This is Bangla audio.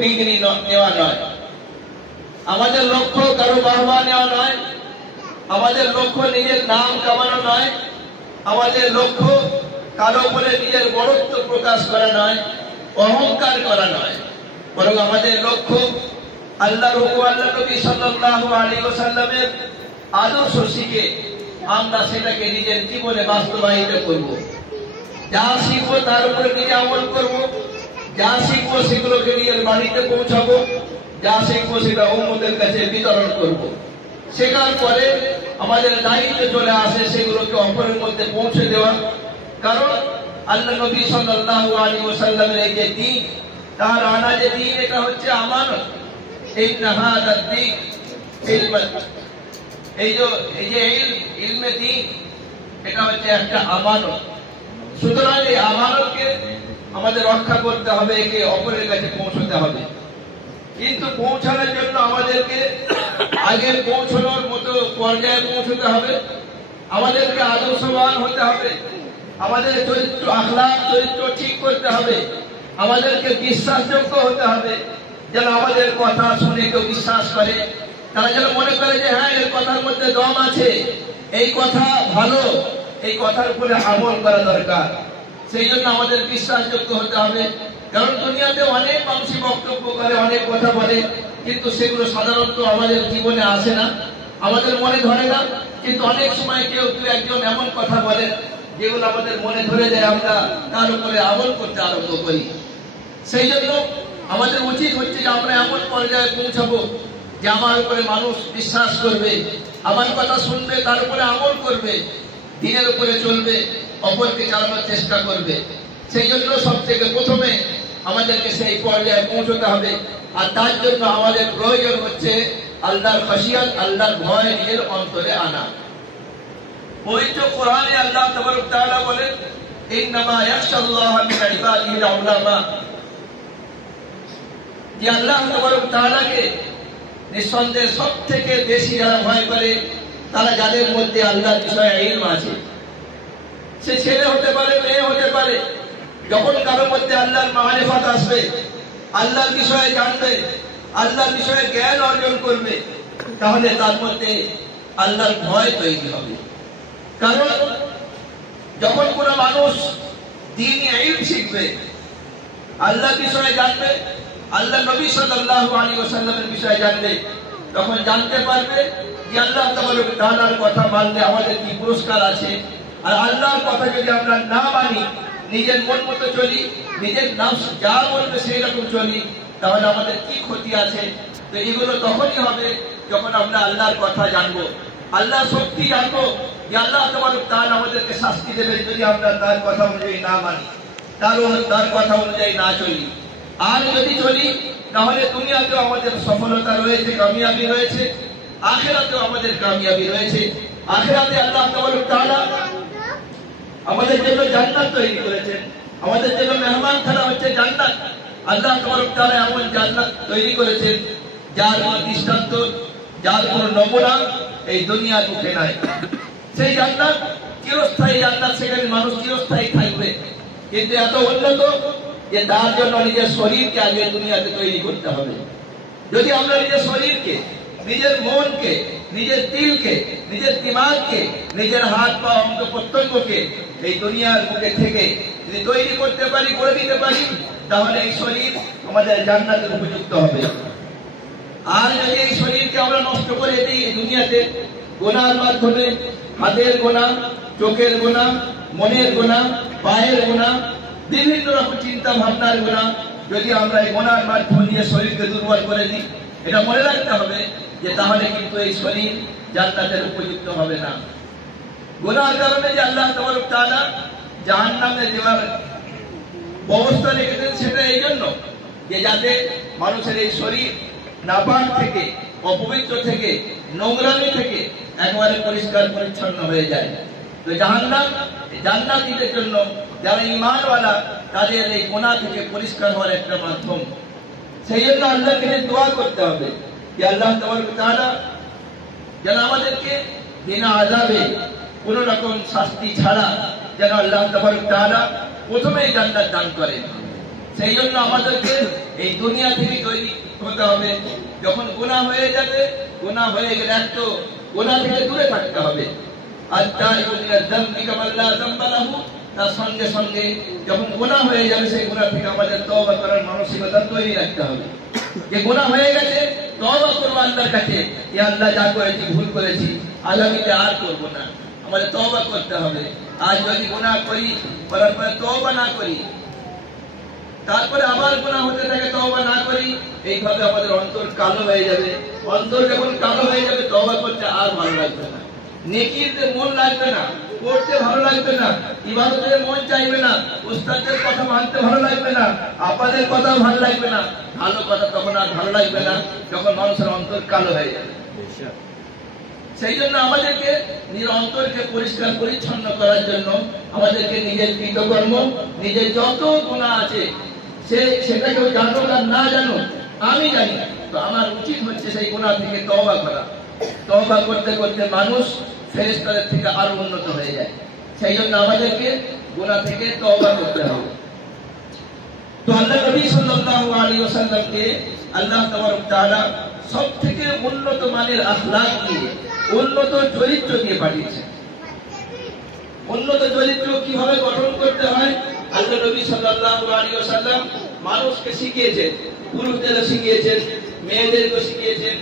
ডিগ্রি নেওয়া নয়, আমাদের লক্ষ্য কারো বাহবা নেওয়া নয়, আমাদের লক্ষ্য নিজের নাম কামানো নয়, আমাদের লক্ষ্য কারো উপরে নিজের বড়ত্ব প্রকাশ করা নয়, অহংকার করা নয়, বরং আমাদের লক্ষ্য আল্লাহর হুকুম, আল্লাহ নবী সাল্লাল্লাহু আলাইহি ওয়াসাল্লামের আদর্শ শিখে আমরা সেটাকে নিজের জীবনে বাস্তবায়িত করব। যা শিখবো তার উপরে নিজে আমল করব, যা শিখবো সেগুলোকে নিজের বাড়িতে পৌঁছাবো, যা শিখবো সেটা উম্মতের কাছে বিতরণ করব। শেখার পরে আমাদের দায়িত্ব চলে আসে সেগুলোকে অপরের মধ্যে পৌঁছে দেওয়া। কারণ আল্লাহ নবী সাল্লাল্লাহু আলাইহি ওয়াসাল্লামের এই যে দ্বীন, তার আনা যে দ্বীন, এটা হচ্ছে আমানত। ইন্না হাযা দ্বীন ইলমান, এই যে ইলমে দ্বীন, এটা হচ্ছে একটা আমানত। সুতরাং এই আমানতকে আমাদের রক্ষা করতে হবে, একে অপরের কাছে পৌঁছতে হবে। কিন্তু পৌঁছানোর জন্য আমাদেরকে আগে পৌঁছানোর মতো পর্যায়ে পৌঁছতে হবে, আমাদেরকে আদর্শবান হতে হবে, আমাদের চরিত্র আখলাক চরিত্র ঠিক করতে হবে, আমাদেরকে বিশ্বাসযোগ্য হতে হবে, যেন আমাদের কথা শুনে কেউ বিশ্বাস করে, তারা যেন মনে করে যে হ্যাঁ, এর কথার মধ্যে দম আছে, এই কথা ভালো, এই কথার উপরে আমল করা দরকার। সেই জন্য আমাদের বিশ্বাসযোগ্য হতে হবে। কারণ দুনিয়াতে অনেক মানুষই বক্তব্য করে, অনেক কথা বলে, কিন্তু সেগুলো সাধারণত আমাদের জীবনে আসে না, আমাদের মনে ধরে না। কিন্তু অনেক সময় কেউ একজন এমন কথা বলে যেগুলো আমাদের মনে ধরে যায়, আমরা তার উপরে আমল করতে আরম্ভ করি। সেই জন্য আমাদের উচিত হচ্ছে যে আমরা এমন পর্যায়ে পৌঁছাবো যে আমার উপরে মানুষ বিশ্বাস করবে, আমার কথা শুনবে, তার উপরে আমল করবে, দিনের উপরে চলবে, অপরকে চালানোর চেষ্টা করবে। সেই জন্য সবথেকে প্রথমে আমাদেরকে সেই পর্যায়ে পৌঁছতে হবে। আর তার জন্য আমাদের প্রয়োজন হচ্ছে আল্লাহর খাশিয়াত, আল্লাহর ভয় নিজের অন্তরে আনা। পবিত্র কোরআনে আল্লাহ তাবারক তাআলা বলেন, ইন্নামা ইয়াখশাল্লাহ মিন ইবাদিহিল উলামা, যে আল্লাহ তাবারক তাআলাকে নিঃসন্দেহে সবথেকে বেশি যারা ভয় করে, তারা যাদের মধ্যে আল্লাহর বিষয়ে ইলম আছে। সে ছেলে হতে পারে, মেয়ে হতে পারে। যখন কারোর মধ্যে আল্লাহর মারিফাত আসবে, আল্লাহর বিষয়ে জানবে, আল্লাহর বিষয়ে জ্ঞান অর্জন করবে, তাহলে তার মধ্যে আল্লাহর ভয় তৈরি হবে। কারণ যখন কোনো মানুষ দ্বীনি ইলম শিখবে, আল্লাহর বিষয়ে জানবে, আল্লাহ নবী সাল্লাল্লাহু আলাইহি ওয়াসাল্লামের বিষয়ে জানবে, তখন জানতে পারবে যে আল্লাহ তাআলার কথা মানলে আমাদের কি পুরস্কার আছে। আর আল্লাহর কথা যদি আমরা না মানি, নিজের মন মতো চলি, নিজের নফস যা বলবে সেই রকম চলি, তাহলে আমাদের কি ক্ষতি আছে। তো এগুলো তখনই হবে যখন আমরা আল্লাহর কথা জানবো, আল্লাহর শক্তি জানবো, যে আল্লাহ তাআলা আমাদেরকে শাস্তি দেবে যদি আমরা তার কথা অনুযায়ী না মানি, তার কথা অনুযায়ী না চলি। আর যদি চলি, তাহলে দুনিয়াতেও আমাদের সফলতা রয়েছে, কামিয়াবি রয়েছে, আখিরাতেও আমাদের কামিয়াবি রয়েছে। আখিরাতে আল্লাহ তাআলা আমাদের জন্য জান্নাত তৈরি করেছেন, আমাদের জন্য মেহমানখানা হচ্ছে জান্নাত। আল্লাহ তাআলা এমন জান্নাত তৈরি করেছেন যার কোনো দৃষ্টান্ত, যার কোনো নমুনা এই দুনিয়ার মুখে নাই। সেই জান্নাত চিরস্থায়ী জান্নাত, সেখানে মানুষ চিরস্থায়ী থাকবে। কিন্তু এত উন্নত যে তার জন্য নিজের শরীরকে আগে দুনিয়াতে তৈরি করতে হবে। যদি আমরা নিজের শরীরকে, নিজের মনকে, নিজের দিলকে, নিজের দিমাগকে, নিজের হাত পা অঙ্গ প্রত্যঙ্গকে এই দুনিয়ার মুখে থেকে যদি তৈরি করতে পারি, করে দিতে পারি, তাহলে এই শরীর আমাদের জান্নাতের উপযুক্ত হবে। আর যদি এই শরীরকে আমরা নষ্ট করে দিই দুনিয়াতে গুনাহর মাধ্যমে, হাতের গুনাহ, চোখের গুনাহ, মনের গুনাহ, পায়ের গুনাহ, বিভিন্ন রকম চিন্তা ভাবনার গুনাহ, যদি আমরা এই গুনাহর মাধ্যমে নিয়ে শরীরকে দুর্বল করে দিই, এটা মনে রাখতে হবে যে তাহলে কিন্তু এই শরীর জান্নাতের উপযুক্ত হবে না। গুনাহর কারণে যে আল্লাহ তাআলা জাহান্নামে দেওয়ার ব্যবস্থা রেখেছেন, সেটা এই জন্য যে যাতে মানুষের এই শরীর নাপাক থেকে, অপবিত্র থেকে, নোংরামি থেকে একবারে পরিষ্কার পরিচ্ছন্ন হয়ে যায়। তো জাহান্নাম জান্নাতীদের জন্য, যারা ঈমানওয়ালা, তাদের এই গুনাহ থেকে পরিষ্কার হওয়ার একটা মাধ্যম। সেই জন্য আল্লাহকে দোয়া করতে হবে যে আল্লাহ তাআলা যেন আমাদেরকে বিনা আযাবে, কোন রকম শাস্তি ছাড়া যেন আল্লাহ তাআলা প্রথমেই জান্নাত দান করেন। সেই জন্য আমাদেরকে এই দুনিয়া থেকে তৈরি হতে হবে। যখন গুনাহ হয়ে যাবে, গুনাহ হয়ে গেলে এক তো গুনাহ থেকে দূরে থাকতে হবে। আর তার সঙ্গে সঙ্গে যখন গুনাহ হয়ে যাবে সেই গুনাহ থেকে আমাদের তওবা করার মানসিকতা তৈরি রাখতে হবে। যে গুনাহ হয়ে গেছে, তওবা করব আল্লাহর কাছে, ইয়া আল্লাহ যা করেছি ভুল করেছি, আগামীতে আর করব না। আমাদের তওবা করতে হবে। আজ যদি গুনাহ করি, করার পরে তওবা না করি, তারপরে আবার গুনাহ হতে থাকে, তওবা না করি, এইভাবে আমাদের অন্তর কালো হয়ে যাবে। অন্তর যখন কালো হয়ে যাবে, তওবা করতে আর ভালো লাগবে না, নেকিতে মন লাগবে না, পড়তে ভালো লাগবে না, ইবাদতে মন চাইবে না, উস্তাদের কথা মানতে ভালো লাগবে না, আপনাদের কথা ভালো লাগবে না, ভালো কথা তখন আর ভালো লাগবে না, যখন মানুষের অন্তর কালো হয়ে যাবে। সেই জন্য আমাদেরকে নিজের অন্তরকে পরিষ্কার পরিচ্ছন্ন করার জন্য আমাদেরকে নিজের কৃতকর্ম, নিজের যত গুনাহ আছে সেটা কেউ জানুক আর না জানুক, আমি জানি, তো আমার উচিত হচ্ছে সেই গুনাহ থেকে তওবা করা। তওবা করতে করতে মানুষ ফেরেশতাদের থেকে আরো উন্নত হয়ে যায়। সেই জন্য আমাদেরকে গুনাহ থেকে তওবা করতে হবে। তো আল্লাহ নবী সাল্লাল্লাহু আলাইহি ওয়াসাল্লামকে আল্লাহ তাআলা সবথেকে উন্নত মানের আখলাক দিয়ে, উন্নত চরিত্র দিয়ে পাঠিয়েছেন। উন্নত চরিত্র কিভাবে গঠন করতে হয় আল্লাহ নবী সাল্লাল্লাহু আলাইহি ওয়াসাল্লাম মানুষকে শিখিয়েছেন, পুরুষদের শিখিয়েছেন, মেয়েদেরকে শিখিয়েছেন।